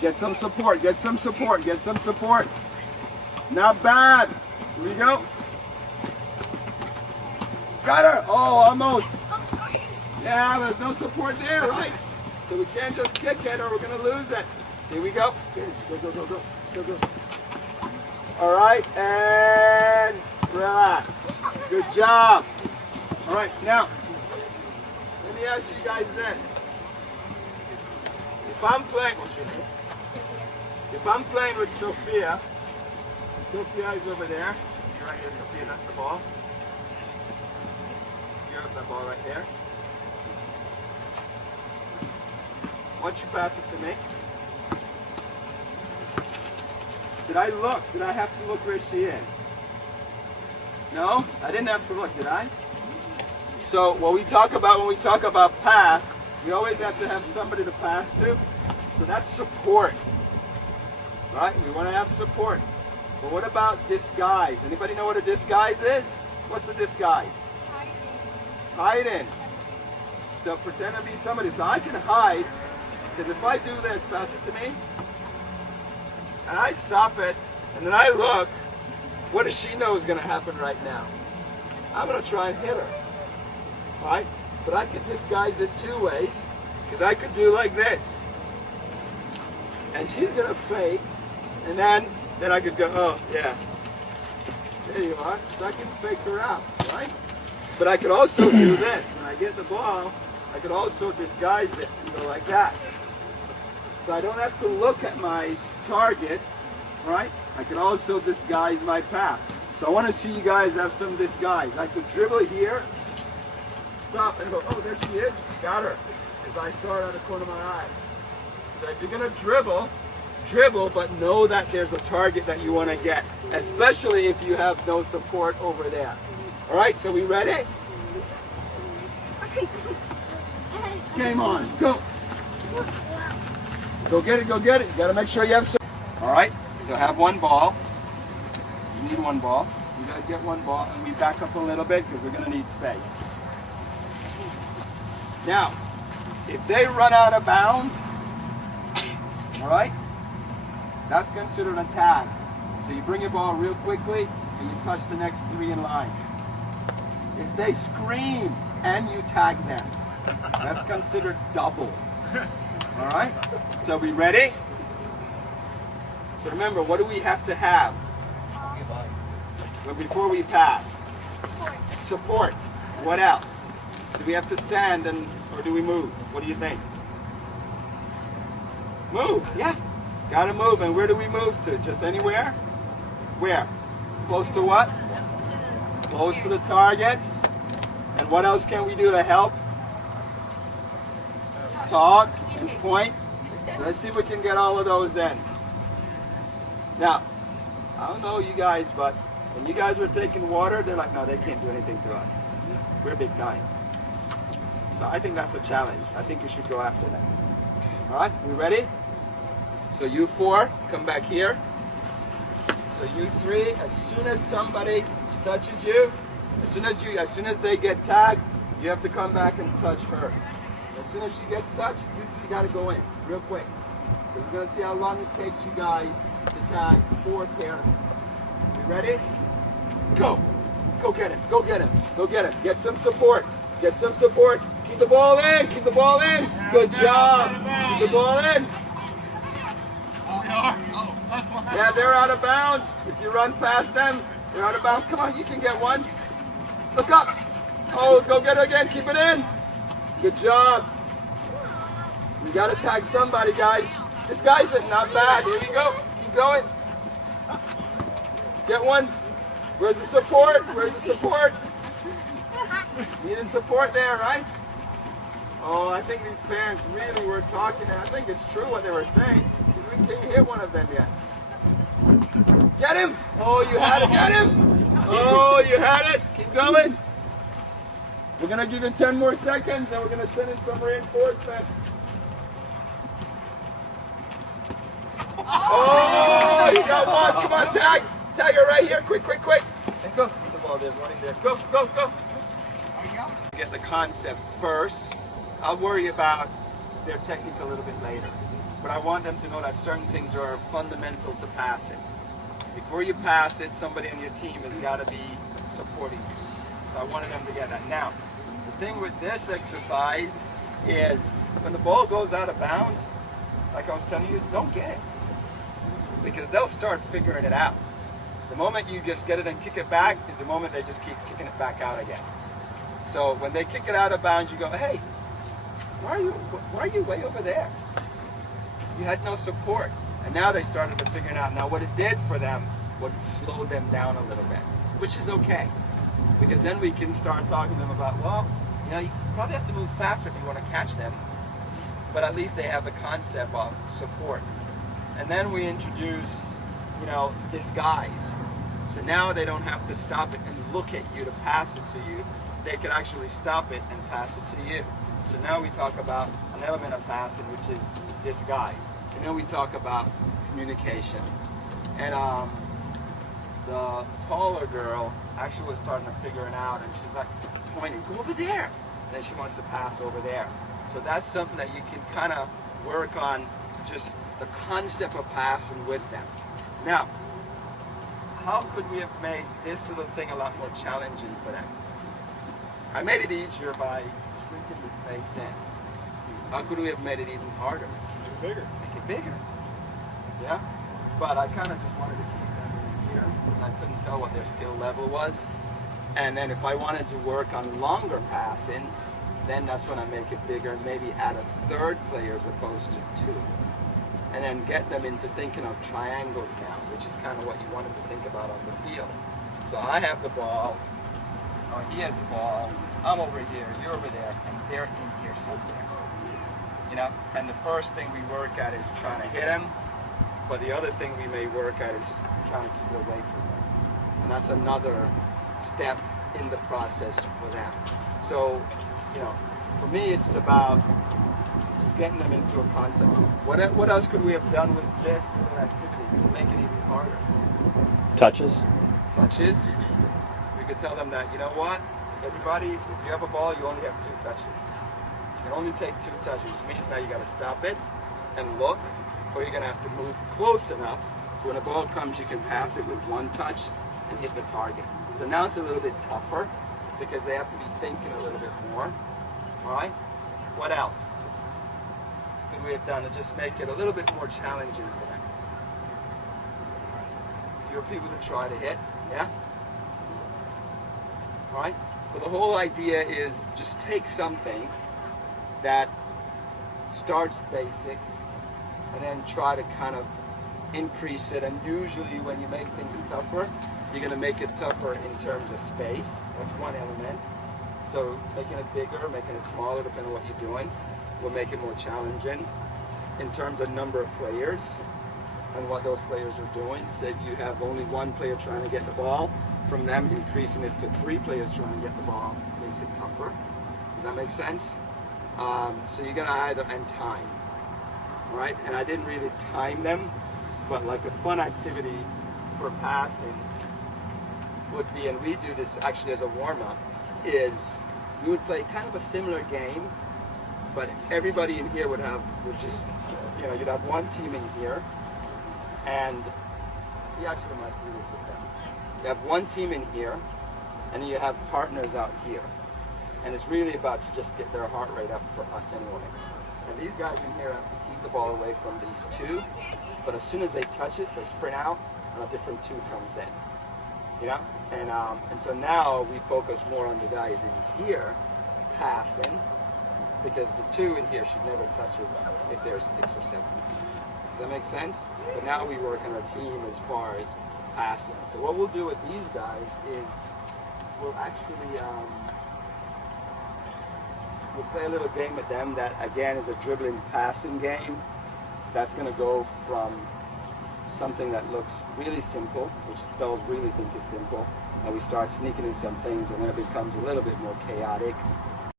Get some support, get some support, get some support. Not bad. Here we go. Got her. Oh, almost. Yeah, there's no support there, right? So we can't just kick it or we're going to lose it. Here we go. Go, go, go, go, go, go. All right, and relax. Good job. All right, now, let me ask you guys this. If I'm playing with Sophia, Sophia is over there. You're right here, Sophia, that's the ball. Here's the ball right there. Once you pass it to me, did I look? Did I have to look where she is? No? I didn't have to look, did I? So what we talk about when we talk about pass, we always have to have somebody to pass to. So that's support. Right? We want to have support. But what about disguise? Anybody know what a disguise is? What's a disguise? Hiding. So pretend to be somebody. So I can hide. Because if I do this, pass it to me, and I stop it, and then I look, what does she know is going to happen right now? I'm going to try and hit her. Right? But I could disguise it two ways, because I could do like this. And she's going to fake, and then I could go, oh, yeah. There you are. So I can fake her out, right? But I could also do this. When I get the ball, I could also disguise it and go like that. So I don't have to look at my target, right? I can also disguise my pass. So I want to see you guys have some disguise. I could dribble here, stop and go, oh, there she is. Got her. Because I saw her out of the corner of my eye. So if you're going to dribble, but know that there's a target that you want to get, especially if you have no support over there. All right, so we ready? Game on, go. Go get it, go get it. You got to make sure you have some. All right, so have one ball. You need one ball. You got to get one ball, and we back up a little bit because we're going to need space. Now, if they run out of bounds, all right, that's considered a tag. So you bring your ball real quickly, and you touch the next three in line. If they scream and you tag them, that's considered double. All right? So we ready? So remember, what do we have to have? But before we pass? Support. What else? Do we have to stand or do we move? What do you think? Move, yeah. Gotta move. And where do we move to? Just anywhere? Where? Close to what? Close to the targets. And what else can we do to help? Talk and point. So let's see if we can get all of those in. Now, I don't know you guys, but when you guys were taking water, they're like, no, they can't do anything to us. We're big time. So I think that's a challenge. I think you should go after that. All right, we ready? So you four, come back here. So you three, as soon as somebody touches you, as soon as they get tagged, you have to come back and touch her. As soon as she gets touched, you three got to go in real quick. Because we're going to see how long it takes you guys to tag 4 pairs. You ready? Go. Go get him. Go get him. Go get him. Get some support. Get some support. Keep the ball in. Keep the ball in. Good job. Keep the ball in. Yeah, they're out of bounds. If you run past them, they're out of bounds. Come on, you can get one. Look up. Oh, go get it again. Keep it in. Good job. You got to tag somebody, guys. Disguise it. Not bad. Here you go. Keep going. Get one. Where's the support? Where's the support? Needing support there, right? Oh, I think these parents really were talking, and I think it's true what they were saying. We can't hit one of them yet. Get him! Oh, you had it. Get him! Oh, you had it. Keep going. We're going to give it 10 more seconds, and we're going to send in some reinforcement. Oh, you got one. Come on, tag. Tag her right here. Quick, quick, quick. And go. Get the ball. There's one in there. Go, go, go. Get the concept first. I'll worry about their technique a little bit later. but I want them to know that certain things are fundamental to passing. Before you pass it, somebody on your team has got to be supporting you. So I wanted them to get that. Now, the thing with this exercise is when the ball goes out of bounds, like I was telling you, don't get it. Because they'll start figuring it out. The moment you just get it and kick it back is the moment they just keep kicking it back out again. So when they kick it out of bounds, you go, hey, why are you way over there? You had no support. And now they started to figure it out. Now what it did for them was slow them down a little bit, which is okay. Because then we can start talking to them about, well, you know, you probably have to move faster if you want to catch them. But at least they have the concept of support. And then we introduce, you know, disguise. So now they don't have to stop it and look at you to pass it to you. They can actually stop it and pass it to you. So now we talk about an element of passing, which is disguise. And then we talk about communication. And the taller girl actually was starting to figure it out, and she's like pointing, go over there. And then she wants to pass over there. So that's something that you can kind of work on, just the concept of passing with them. Now, how could we have made this little thing a lot more challenging for them? I made it easier by shrinking the space in. How could we have made it even harder? Make it bigger. Make it bigger. Yeah? But I kind of just wanted to keep them in here, and I couldn't tell what their skill level was. And then if I wanted to work on longer passing, then that's when I make it bigger and maybe add a third player as opposed to two. And then get them into thinking of triangles now, which is kind of what you want them to think about on the field. So I have the ball, or he has the ball, I'm over here, you're over there, and they're in here somewhere. You know, and the first thing we work at is trying to hit him, but the other thing we may work at is trying to keep it away from them. And that's another step in the process for them. So, you know, for me it's about just getting them into a concept. What else could we have done with this little activity to make it even harder? Touches. Touches. We could tell them that, you know what, everybody, if you have a ball, you only have 2 touches. You can only take 2 touches, which means now you got to stop it and look, or you're going to have to move close enough so when a ball comes, you can pass it with 1 touch and hit the target. So now it's a little bit tougher because they have to be thinking a little bit more. All right? What else could we have done to just make it a little bit more challenging for them? Fewer people to try to hit, yeah? All right? But the whole idea is just take something that starts basic and then try to kind of increase it. And usually when you make things tougher, you're going to make it tougher in terms of space. That's one element. So making it bigger, making it smaller, depending on what you're doing, will make it more challenging. In terms of number of players and what those players are doing, say if you have only 1 player trying to get the ball, from them increasing it to 3 players trying to get the ball makes it tougher. Does that make sense? So you're going to either, and time. All right? And I didn't really time them, but like a fun activity for passing would be, and we do this actually as a warm-up, is we would play kind of a similar game, but everybody in here would just, you know, you'd have 1 team in here, and we actually might do this with them. You have 1 team in here, and then you have partners out here. And it's really about to just get their heart rate up for us anyway. And these guys in here have to keep the ball away from these 2, but as soon as they touch it, they sprint out, and a different 2 comes in. You know? And so now we focus more on the guys in here passing, because the 2 in here should never touch it if there's 6 or 7. Does that make sense? But now we work on our team as far as passing. So what we'll do with these guys is we'll actually we'll play a little game with them that again is a dribbling passing game. That's going to go from something that looks really simple, which they'll really think is simple, and we start sneaking in some things, and then it becomes a little bit more chaotic,